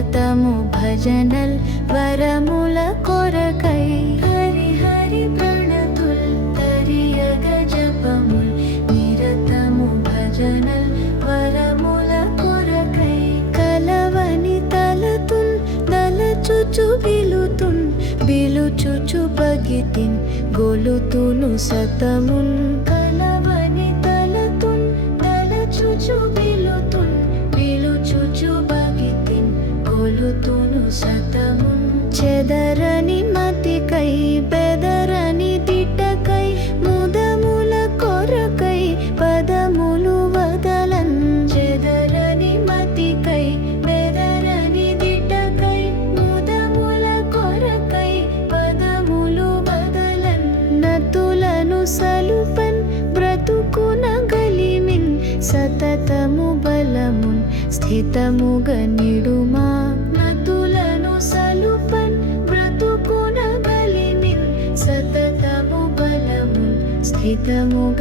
నిరతము భజనల్ వరముల కొరకై హరి హరి ప్రణతుల్ తరియగ జపముల్ నిరతము భజనల్ వరముల కొరకై కలవని తలతున్ దలచుచు బిలుతున్ బిలుచుచు బగితిన్ గొలుతును సతమున్ కలవని తలతున్ దలచుచు బిలుతున్ బిలుచుచు బగితిన్ గొలుతును సతమున్ చెదరని మతికై బెదరని దిట్టకై ముదముల కొరకై పదములు వదలన్ చెదరని మతికై బెదరని దిట్టకై ముదముల కొరకై పదములు వదలన్ నతులను సలుపన్ బ్రతుకున గలిమిన్ సతతము బలమున్ స్థితముగ నిడుమా నతులను సలుపన్ బ్రతుకున గలిమిన్ సతతము బలమున్ స్థితముగ